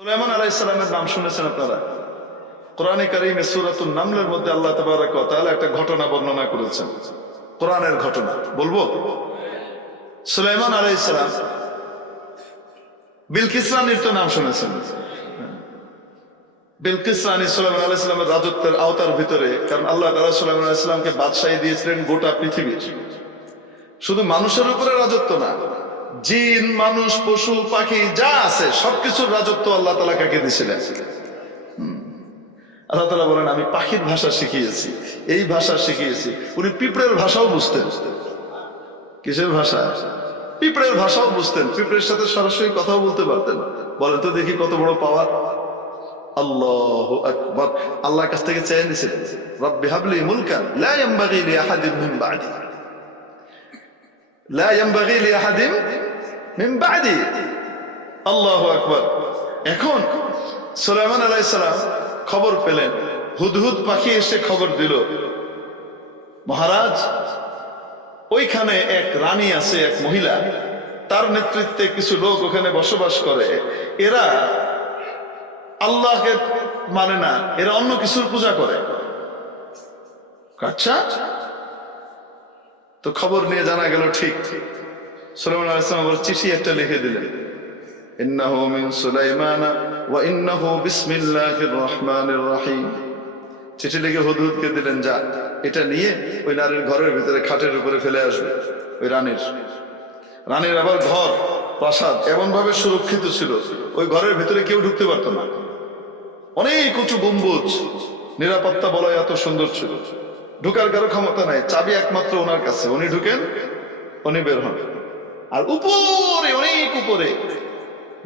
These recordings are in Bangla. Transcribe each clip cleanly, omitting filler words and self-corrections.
সুলাইমান আলাইহিস সালামের নাম শুনেছেন আপনারা? কোরআনে কারীমে সূরাতুন নামলের মধ্যে আল্লাহ তাবারাক ওয়া তাআলা একটা ঘটনা বর্ণনা করেছেন, কোরআনের ঘটনা বলবো। সুলাইমান আলাইহিস সালাম বিলকিস রানীর তো নাম শুনেছেন। বিলকিস রানী সুলাইমান আলাইহিস সালামের রাজত্বের আওতার ভিতরে, কারণ আল্লাহ তাআলা সুলাইমান আলাইহিস সালামকে বাদশাহী দিয়েছিলেন গোটা পৃথিবীর। শুধু মানুষের উপরে রাজত্ব না, জিন, মানুষ, পশু, পাখি যা আছে সবকিছুর রাজত্ব আল্লাহ তাআলা কাকে দিয়েছিলেন? আল্লাহ তাআলা বলেন, আমি পাখির ভাষা শিখিয়েছি, এই ভাষা শিখিয়েছি। উনি পিঁপড়ের ভাষাও বুঝতেন। কিসের ভাষা? পিঁপড়ের ভাষাও বুঝতেন। পিঁপড়ের সাথে সরাসরি কথাও বলতে পারতেন। বলেন তো দেখি কত বড় পাওয়ার। আল্লাহু আকবার। আল্লাহর কাছ থেকে চেয়ে নিয়েছিলেন, রব্বি হাবলি মুলকান লা ইয়ানবাগি লি আহাদিন মিন বা'দি, লা ইয়ানবাগি লি আহাদিন মিন বা'দি। আল্লাহু আকবার। এখন সুলাইমান আলাইহিস সালাম খবর পেলেন, হুদহুদ পাখি এসে খবর দিল, মহারাজ ওইখানে এক রানী আছে, এক মহিলা, তার নেতৃত্বে কিছু লোক ওখানে বসবাস করে। এরা আল্লাহকে মানে না, এরা অন্য কিছুর পূজা করে। আচ্ছা, তো খবর নিয়ে জানা গেল ঠিক। সুলাইমান আলাইহিস সালাম আবার চিঠি একটা লিখে দিলেন, ইন্নাহু মিন সুলাইমান ওয়া ইন্নাহু বিসমিল্লাহির রহমানির রহিম। চিঠি লিখে হুদহুদকে দিলেন, যা এটা নিয়ে ওই নারীর ঘরের ভিতরে খাটের উপরে ফেলে আসবে। ওই রানীর আবার ঘর, প্রাসাদ এমন ভাবে সুরক্ষিত ছিল, ওই ঘরের ভিতরে কেউ ঢুকতে পারত না। অনেক উঁচু গম্বুজ, নিরাপত্তা বলয় এত সুন্দর ছিল, ঢুকার কারো ক্ষমতা নাই, চাবি একমাত্র ওনার কাছে। উনি ঢুকেন, উনি বের হন। আর উপরে, অনেক উপরে,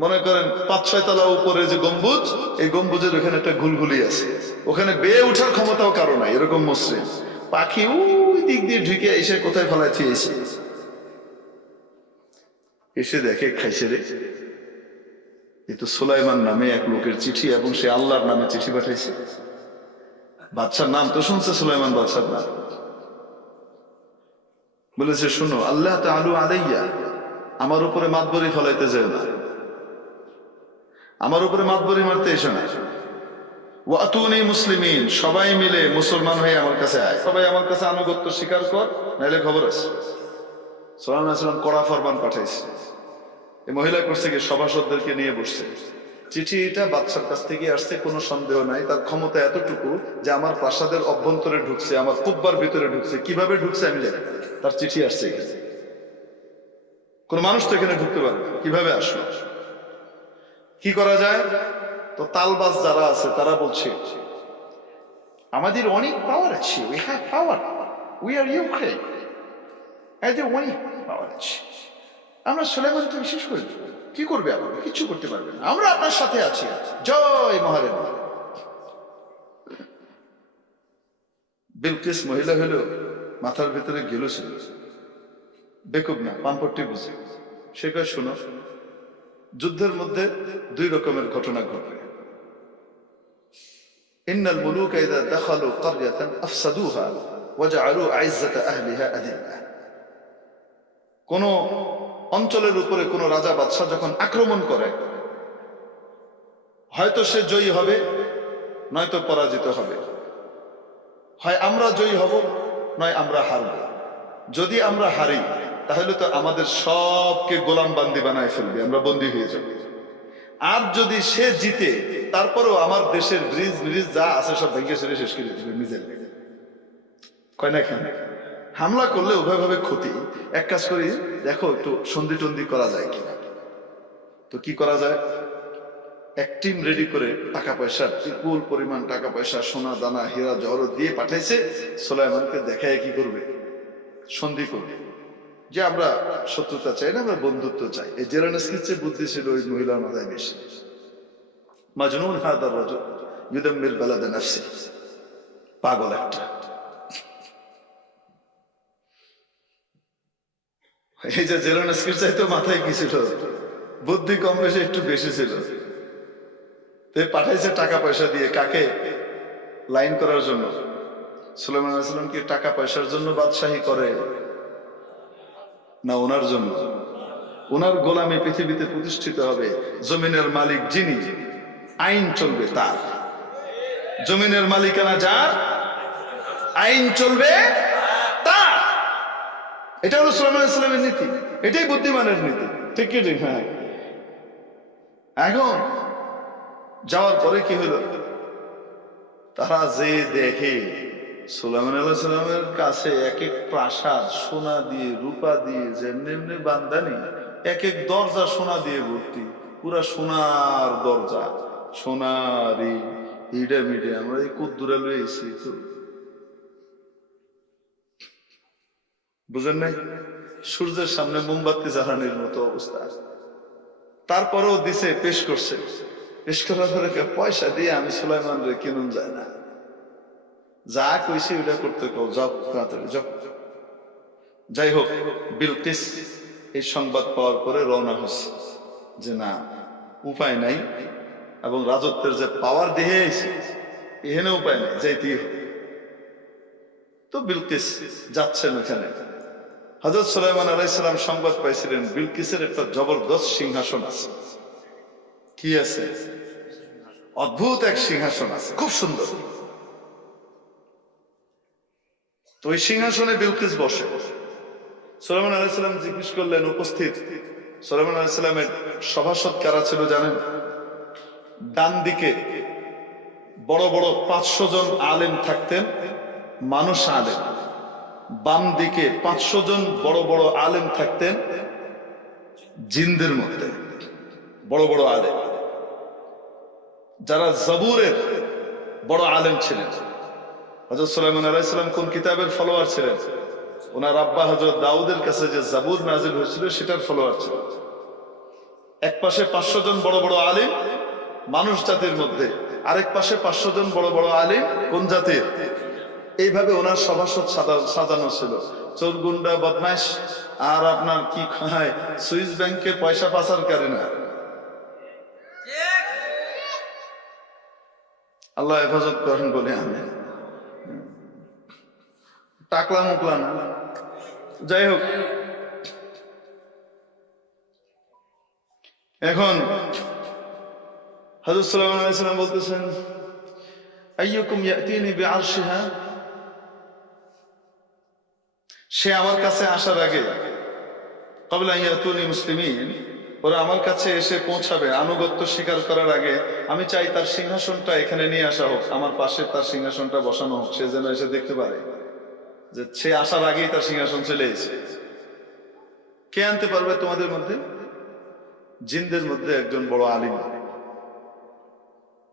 মনে করেন ৫-৬ তলা উপরে যে গম্বুজ, এই গম্বুজের ওখানে একটা গুলগুলি আছে, ওখানে বেয়ে ওঠার ক্ষমতাও কারো নাই, এরকম মসৃণ। পাখি ওই দিক দিয়ে ঢুকে এসে কোথায় ফেলাইতে এসে দেখে, খাইছে রে, এ তো সুলাইমান নামে এক লোকের চিঠি, এবং সে আল্লাহর নামে চিঠি পাঠাইছে। বাদশার নাম তো শুনছে, সুলাইমান বাদশার নাম। বলেছে, শুনো, আল্লাহ তাআলু আলাইয়া, আমার উপরে মাতবরি ফলাইতে যায় না, আমার উপরে মাতবরি মারতে এসো না। ওয়াতুনি মুসলিমিন, সবাই মিলে মুসলমান হয়ে আমার কাছে আয়, সবাই আমার কাছে আনুগত্য স্বীকার কর, নাইলে খবর আছে। সুলাইমান আলাইহিস সালাম কড়া ফরমান পাঠাইছে। এই মহিলা করছে কি, সভাসদদেরকে নিয়ে বসছে। চিঠি এটা বাদশার কাছ থেকে আসছে, কোনো সন্দেহ নাই। তার ক্ষমতা এতটুকু যে আমার প্রাসাদের অভ্যন্তরে ঢুকছে, আমার কুব্বার ভিতরে ঢুকছে। কিভাবে ঢুকছে আমি জানি, তার চিঠি আসছে। কোন মানুষ তো এখানে ঢুকতে পারবে, কিভাবে আসলো? কি করা যায়? তো তালবাজ যারা আছে তারা বলছে, আমাদের অনেক পাওয়ার আছে, we have power, we are Ukraine, এদের অনেক পাওয়ার আছে, আমরা সুলাইমানকে বিশেষ করে কি করবে? আপনারা কিছু করতে পারবেন না, আমরা আপনার সাথে আছি, জয় মহারানী। বিলকিস মহিলা হলো মাথার ভিতরে গেল ছিল, বেকুব না, পাম্পট্টি বুঝে। সে কয়, শোনো, যুদ্ধের মধ্যে দুই রকমের ঘটনা ঘটবে। ইন্নাল মুলুকা ইযা দাখালু ক্বরয়াতান আফসাদুহা ওয়া জাআলু আইজ্জাতা আহলিহা আযিল্লা। কোন অঞ্চলের উপরে কোন রাজা বাদশা যখন আক্রমণ করে, হয়তো সে জয়ী হবে, নয়তো পরাজিত হবে। হয় আমরা জয়ী হব, নয় আমরা হারব। যদি আমরা হারি, তাহলে তো আমাদের সবকে গোলাম বান্দি বানায় ফেলবে, আমরা বন্দী হয়ে যাব। আর যদি সে জিতে, তারপরেও আমার দেশের ব্রিজ যা আছে সব ভেঙে ছেড়ে শেষ করে দিবে নিজের। কয় না কেন? হামলা করলে উভয়ভাবে ক্ষতি। এক কাজ করি, দেখো একটু সন্ধি টন্ধি করা যায় কিনা। তো কি করা যায়? এক টিম রেডি করে টাকা পয়সা, বিপুল পরিমাণ টাকা পয়সা, সোনা দানা, হীরা জহরত দিয়ে পাঠাইছে। সুলাইমানকে দেখায় কি করবে? সন্ধি করবে, যে আমরা শত্রুতা চাই না, আমরা বন্ধুত্ব চাই। এই জেলেনস্কির চেয়ে বুদ্ধি ছিল ওই মহিলার মাথায় বেশি। মাজনুন হাদার রাজুল ইউদাম্মির বালাদা নাফসি, পাগল একটা। এই যে জেলেনস্কির চাইতো মাথায় কি ছিল, বুদ্ধি কম বেশি একটু বেশি ছিল। পাঠাইছে টাকা পয়সা দিয়ে, কাকে? লাইন করার জন্য। সুলাইমান আলাইহিস সালাম কি টাকা পয়সার জন্য বাদশাহী করে না ওনার জন্য? ওনার গোলামি পৃথিবীতে প্রতিষ্ঠিত হবে। জমিনের মালিক যিনি, আইন চলবে তার। জমিনের মালিকানা যার, আইন চলবে তার। এটা হলো সুলাইমান আলাইহিস সালামের নীতি, এটাই বুদ্ধিমানের নীতি। ঠিক কি ঠিক? হ্যাঁ। এখন যাওয়ার পরে কি হলো, তারা যে দেখে সুলাইমান আলাইহিস সালামের কাছে এক এক প্রাসাদ সোনা দিয়ে রূপা দিয়ে যেমনি এমনি বান্দানি, এক এক দরজা সোনা দিয়ে ভর্তি, পুরা সোনার দরজা, সোনার ইডা মিডে। আমরা এই কুদ্দুরা লয়ে এসেছি তো, বুঝেন নাই? সূর্যের সামনে মোমবাতি জ্বালানির মতো অবস্থা। তারপরেও দিছে, পেশ করছে, পেশ করার পরে পয়সা দিয়ে আমি সুলাইমান রে কিনুন যায় না, যা কইছি ওটা করতে কও, যাও তাড়াতাড়ি যাও। যাই হোক, বিলকিস এই সংবাদ পাওয়ার পরে রওনা হচ্ছে যে না, উপায় নাই, এবং রাজত্বের যে পাওয়ার দিয়ে এখানে উপায় নেই, যাইতেই হবে। তো বিলকিস যাচ্ছেন ওখানে। হযরত সুলাইমান আলাইহিস সালাম সংবাদ পাইছিলেন বিলকিসের একটা জবরদস্ত সিংহাসন আছে। কি আছে? অদ্ভুত এক সিংহাসন আছে, খুব সুন্দর। তো ওই সিংহাসনে বিলকিস বসে। সুলাইমান আলাইহিস সালাম জিজ্ঞেস করলেন উপস্থিত সুলাইমান আলাইহিস সালামের সভাসদ কারা ছিল জানেন? ডান দিকে বড় বড় 500 জন আলেম থাকতেন, মানুষ আলেম। বাম দিকে 500 জন বড় বড় আলেম থাকতেন জিনদের মধ্যে, বড় বড় আলেম, যারা জাবুরের বড় আলেম ছিলেন। হযরত সুলাইমান আলাইহিস সালাম কোন কিতাবের ফলোয়ার ছিলেন? ওনার আব্বা হযরত দাউদের কাছে যে জাবুর নাজিল হয়েছিল সেটার ফলোয়ার ছিলেন। এক পাশে 500 জন বড় বড় আলেম মানুষ জাতির মধ্যে, আরেক পাশে 500 জন বড় বড় আলেম কোন জাতির? এইভাবে ওনার সভাসদ সাজানো ছিল। চোর, গুন্ডা, বদমাইশ, আর আপনার কি খায় সুইস ব্যাংকে পয়সা পাচারকারী না। আল্লাহ হেফাজত করেন বলে আমি টাকলা মুকলা না। যাই হোক, এখন হযরত সুলাইমান আলাইহিস সালাম বলতেছেন আইয়ুকুম ইয়াতিনি বিআরশিহা, সে আমার কাছে আসার আগে, ক্বাবলা ইয়াতুনি মুসলিমিন, ওরা আমার কাছে এসে পৌঁছাবে, আনুগত্য স্বীকার করার আগে আমি চাই তার সিংহাসনটা এখানে নিয়ে আসা হোক, আমার পাশে তার সিংহাসনটা বসানো হোক, সে যেন এসে দেখতে পারে যে সে আসার আগেই তার সিংহাসন চলে এসেছে। কে আনতে পারবে তোমাদের মধ্যে? জিনদের মধ্যে একজন বড় আলিম,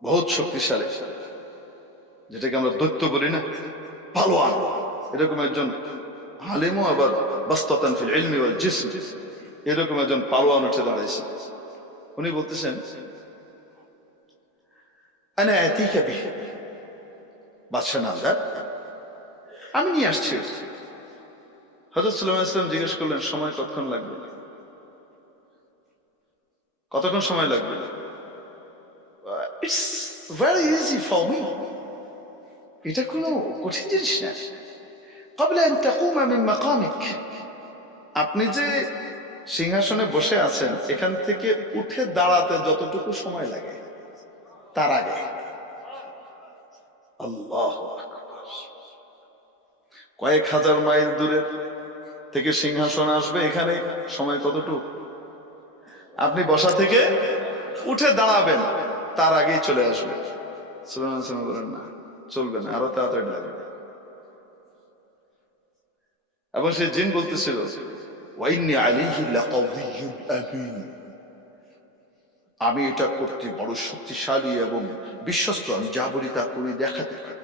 বহুত শক্তিশালী, যেটাকে আমরা দৈত্য বলি না, পালোয়ান, এরকম একজন আলিমও আবার বাস্তাতান ফিল ইলমি ওয়াল জিসম, এরকম একজন পালোয়ান উঠে দাঁড়াইছে। উনি বলতেছেন আনা আতিকা বিহি, বাদশা নামদার, আমি নিয়ে আসছি। হযরত সুলাইমান আলাইহিস সালাম জিজ্ঞেস করলেন সময় কতক্ষণ লাগবে? কতক্ষণ সময় লাগবে? It's very easy for me, এটা কোনো কঠিন জিনিস না। ক্বাবলা আন তাকুমা মিন মাকামিক, আপনি যে সিংহাসনে বসে আছেন এখান থেকে উঠে দাঁড়াতে যতটুকু সময় লাগে তার আগে। আল্লাহু আকবার, কয়েক হাজার মাইল দূরে থেকে সিংহাসন আসবে এখানে, সময় কতটুকু? আপনি বসা থেকে উঠে দাঁড়াবেন তার আগেই চলে আসবে। সুলাইমান আলাইহিস সালাম বলেন না, চলবে না, আরো তাড়াতাড়ি লাগবে। এবং সে জিন বলতেছিল ওয়াইন্নী আলাইহি লাকাউইয়্যুন আমিন, আমি এটা করতে বড় শক্তিশালী এবং বিশ্বস্ত, আমি যা বলি তা করে দেখাতে পারি।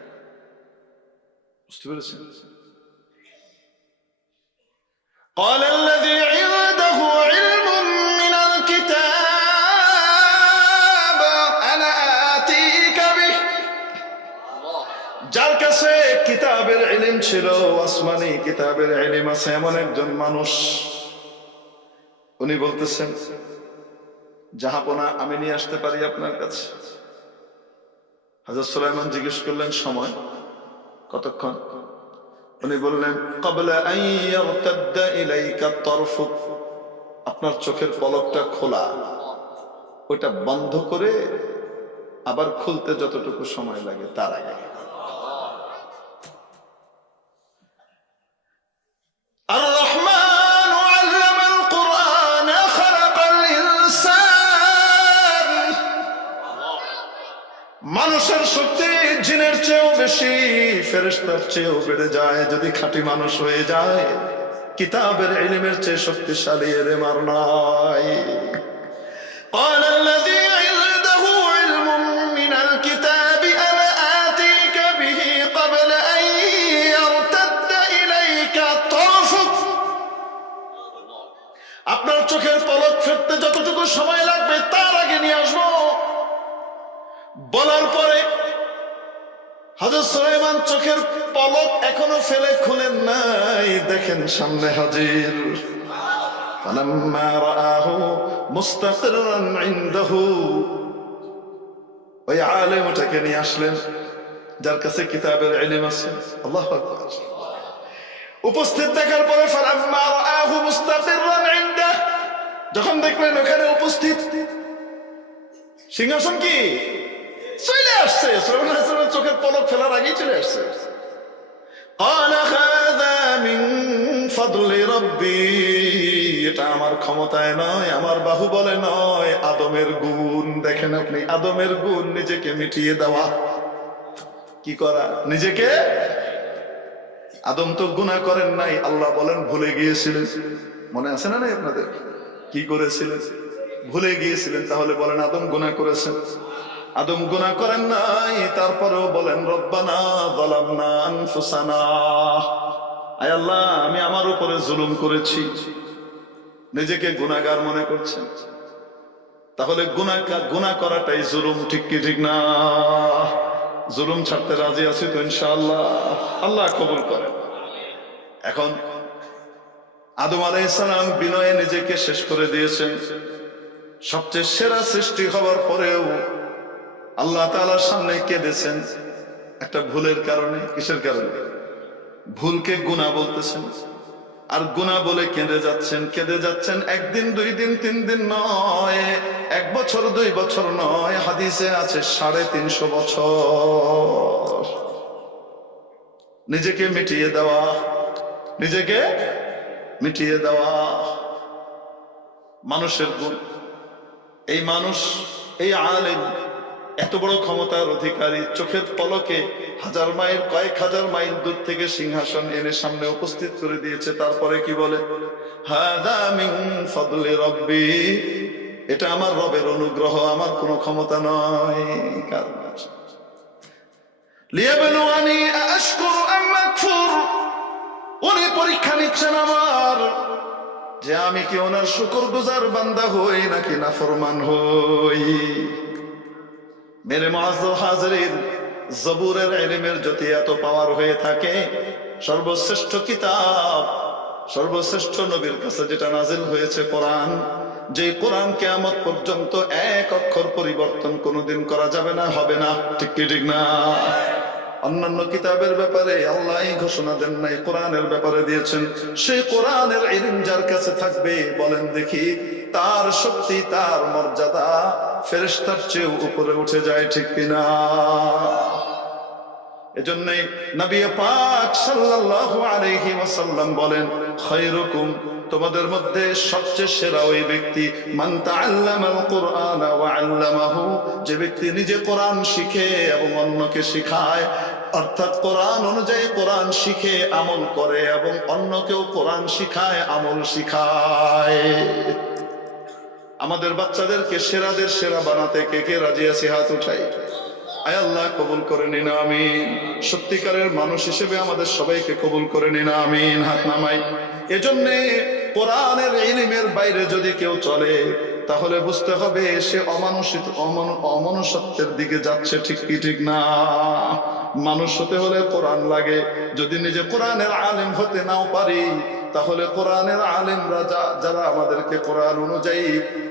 বুঝতে পেরেছেন? قال الذي عنده علم من الكتاب أنا آتيك به, যার কাছে কিতাবের ইলম ছিল, আসমানি কিতাবের ইলম আছে, এমন একজন মানুষ, উনি বলতেছেন জাহাপনা আমি নিয়ে আসতে পারি আপনার কাছে। হযরত সুলাইমান জিজ্ঞেস করলেন সময় কতক্ষণ? উনি বললেন ক্বাবলা আন ইয়ারতাদ্দা ইলাইকা তারফুক, আপনার চোখের পলকটা খোলা, ওটা বন্ধ করে আবার খুলতে যতটুকু সময় লাগে তার আগে। আর রহমান আল্লামাল কুরআন খালাকাল ইনসান। মানুষের শক্তি জিনের চেয়েও বেশি, ফেরেশতার চেয়েও বেড়ে যায় যদি খাঁটি মানুষ হয়ে যায়। কিতাবের ইলমের চেয়ে শক্তিশালী ইলম আর নাই। قال الذي عنده علم من الكتاب أنا آتيك به قبل أن يرتد إليك طرفك। আপনার চোখের পলক ফেরতে যতটুকু সময় লাগবে তার আগে নিয়ে আসবো। বলার পরে হযরত সুলাইমান চোখের পলক এখনো ফেলে খুলেন নাই, দেখেন সামনে হাজির। فلما رآه مستقرا عنده, ওই আলেমটাকে নিয়ে আসলেন যার কাছে কিতাবের ইলম আছে। আল্লাহু আকবার। উপস্থিত দেখার পরে فلما رآه مستقرا عنده, যখন দেখলেন ওখানে উপস্থিত, সিংহাসন কি চলে আসছে, সুলাইমান আলাইহিস সালামের চোখের পলক ফেলার আগেই চলে আসছে। قال هذا من فضل ربي, এটা আমার ক্ষমতায় নয়, আমার বাহুবলে নয়, আদমের গুণ। দেখেন আপনি, আদমের গুণ নিজেকে মিটিয়ে দেওয়া। কি করা? নিজেকে। আদম তো গুনাহ করেন নাই, আল্লাহ বলেন ভুলে গিয়েছিলেন। মনে আছে না নাই আপনাদের? কি করেছিলেন? ভুলে গিয়েছিলেন। তাহলে বলেন আদম গুনাহ করেছেন? আদম গুনাহ করেন নাই, তারপরেও বলেন রব্বানা যালামনা আনফুসানা, আয় আল্লাহ আমি আমার উপরে জুলুম করেছি। নিজেকে গুনাহগার মনে করছেন। তাহলে গুনাহ করাটাই জুলুম, ঠিক কি ঠিক না? জুলুম ছাড়তে রাজি আছি তো ইনশাআল্লাহ? আল্লাহ কবুল করেন। এখন আদম আলাইহিস সালাম বিনয়ে নিজেকে শেষ করে দিয়েছেন। সবচেয়ে সেরা সৃষ্টি হওয়ার পরেও আল্লাহ তাআলার সামনে কেঁদেছেন একটা ভুলের কারণে। কিসের কারণে? ভুলকে গুনাহ বলতেছেন, আর গুনাহ বলে কেঁদে যাচ্ছেন। কেঁদে যাচ্ছেন একদিন, 2 দিন, 3 দিন নয়, 1 বছর, 2 বছর নয়, হাদিসে আছে 350 বছর। নিজেকে মিটিয়ে দেওয়া, নিজেকে মিটিয়ে দেওয়া মানুষের গুণ। এই মানুষ, এই আলেম এত বড় ক্ষমতার অধিকারী, চোখের পলকে হাজার মাইল, কয়েক হাজার মাইল দূর থেকে সিংহাসন এনে সামনে উপস্থিত করে দিয়েছে। তারপরে কি বলে? হাযা মিন ফাদলি রাব্বি, এটা আমার রবের অনুগ্রহ, আমার কোনো ক্ষমতা নয়। কারণ লিয়াবলুয়ানি আশকুরু আম আকফুর, উনি পরীক্ষা নিচ্ছেন আমার, যে আমি কি ওনার শুকরগুজার বান্দা হই নাকি নাফরমান হই। মেরে মুআজ্জাজ হাজিরিন, জবুরের ইলমের যদি এত পাওয়ার হয়ে থাকে, সর্বশ্রেষ্ঠ কিতাব, সর্বশ্রেষ্ঠ নবীর কাছে যেটা নাজিল হয়েছে কোরআন, যে কোরআন কিয়ামত পর্যন্ত এক অক্ষর পরিবর্তন কোনোদিন করা যাবে না, হবে না, ঠিক কি ঠিক না? অন্যান্য কিতাবের ব্যাপারে আল্লাহ এই ঘোষণা দেন নাই, কোরআনের ব্যাপারে দিয়েছেন। সেই কোরআনের ইলম যার কাছে থাকবে, বলেন দেখি, তার শক্তি, তার মর্যাদা ফেরেশতার চেয়েও উপরে উঠে যায়, ঠিক কিনা? এজন্যই নবী পাক সাল্লাল্লাহু আলাইহি ওয়াসাল্লাম বলেন, খায়রুকুম, তোমাদের মধ্যে সবচেয়ে সেরা ওই ব্যক্তি, মান তাআল্লামাল কুরআন ওয়া আল্লামাহু, যে ব্যক্তি নিজে কোরআন শিখে এবং অন্যকে শিখায়। অর্থাৎ কোরআন অনুযায়ী কোরআন শিখে আমল করে এবং অন্যকেও কোরআন শিখায়, আমল শিখায়। আমাদের বাচ্চাদেরকে সেরাদের সেরা বানাতে কে কে রাজি আছে? হাত উঠাই। আয় আল্লাহ কবুল করে নিন, আমিন। সত্যিকারের মানুষ হিসেবে আমাদের সবাইকে কবুল করে নিন, আমিন। হাত নামাই। এজন্যে কোরআনের ইলমের বাইরে যদি কেউ চলে, তাহলে বুঝতে হবে সে অমনুষ্যত্বের দিকে যাচ্ছে, ঠিক কি ঠিক না? মানুষ হতে হলে কোরআন লাগে। যদি নিজে কোরআনের আলেম হতে নাও পারি, তাহলে কোরআনের আলেমরা যারা আমাদেরকে কোরআন অনুযায়ী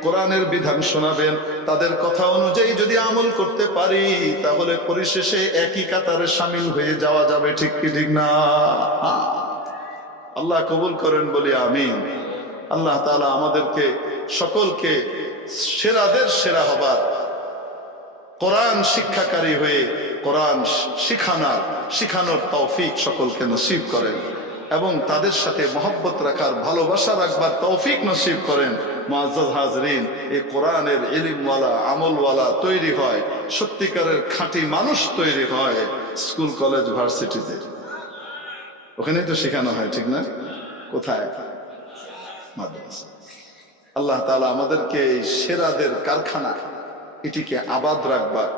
কোরআনের বিধান শোনাবেন, তাদের কথা অনুযায়ী যদি আমল করতে পারি, তাহলে পরিশেষে একই কাতারে শামিল হয়ে যাওয়া যাবে, ঠিক কি ঠিক না? আল্লাহ কবুল করেন বলি আমিন। আল্লাহ তাআলা আমাদেরকে সকলকে সেরাদের সেরা হবার কোরআন শিক্ষাকারী হয়ে কোরআন শিখানোর তৌফিক সকলকে নসিব করেন এবং তাদের সাথে মহব্বত রাখার, ভালোবাসা রাখবার তৌফিক নসিব করেন। মুআজ্জাজ হাজরিন, এই কোরআনের ইলমওয়ালা আমলওয়ালা তৈরি হয়, সত্যিকারের খাঁটি মানুষ তৈরি হয় স্কুল কলেজ ভার্সিটিতে। ওখানেই তো শেখানো হয়, ঠিক না? কোথায়? মাদ্রাসা। আল্লাহ তাআলা আমাদেরকে এই সেরাদের কারখানা, এটিকে আবাদ রাখবার,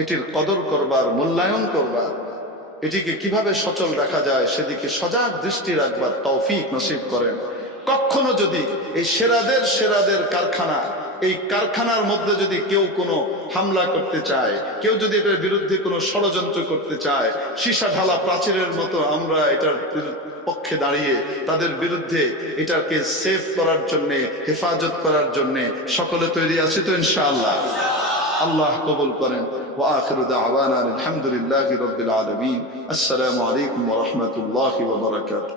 এটির কদর করবার, মূল্যায়ন করবার, এটিকে কিভাবে সচল রাখা যায় সেদিকে সজাগ দৃষ্টি রাখবার তৌফিক নসিব করেন। কখনো যদি এই সেরাদের কারখানা, এই কারখানার মধ্যে যদি কেউ কোনো হামলা করতে চায়, কেউ যদি এটার বিরুদ্ধে কোনো ষড়যন্ত্র করতে চায়, সীসা ঢালা প্রাচীরের মতো আমরা এটার পক্ষে দাঁড়িয়ে তাদের বিরুদ্ধে এটাকে সেফ করার জন্যে, হেফাজত করার জন্যে সকলে তৈরি আছি তো ইনশাআল্লাহ? আল্লাহ কবুল করেন। ওয়া আখিরু দাওয়ানা আলহামদুলিল্লাহি রাব্বিল আলামিন। আসসালামু আলাইকুম ওয়া রাহমাতুল্লাহি ওয়া বারাকাতুহু।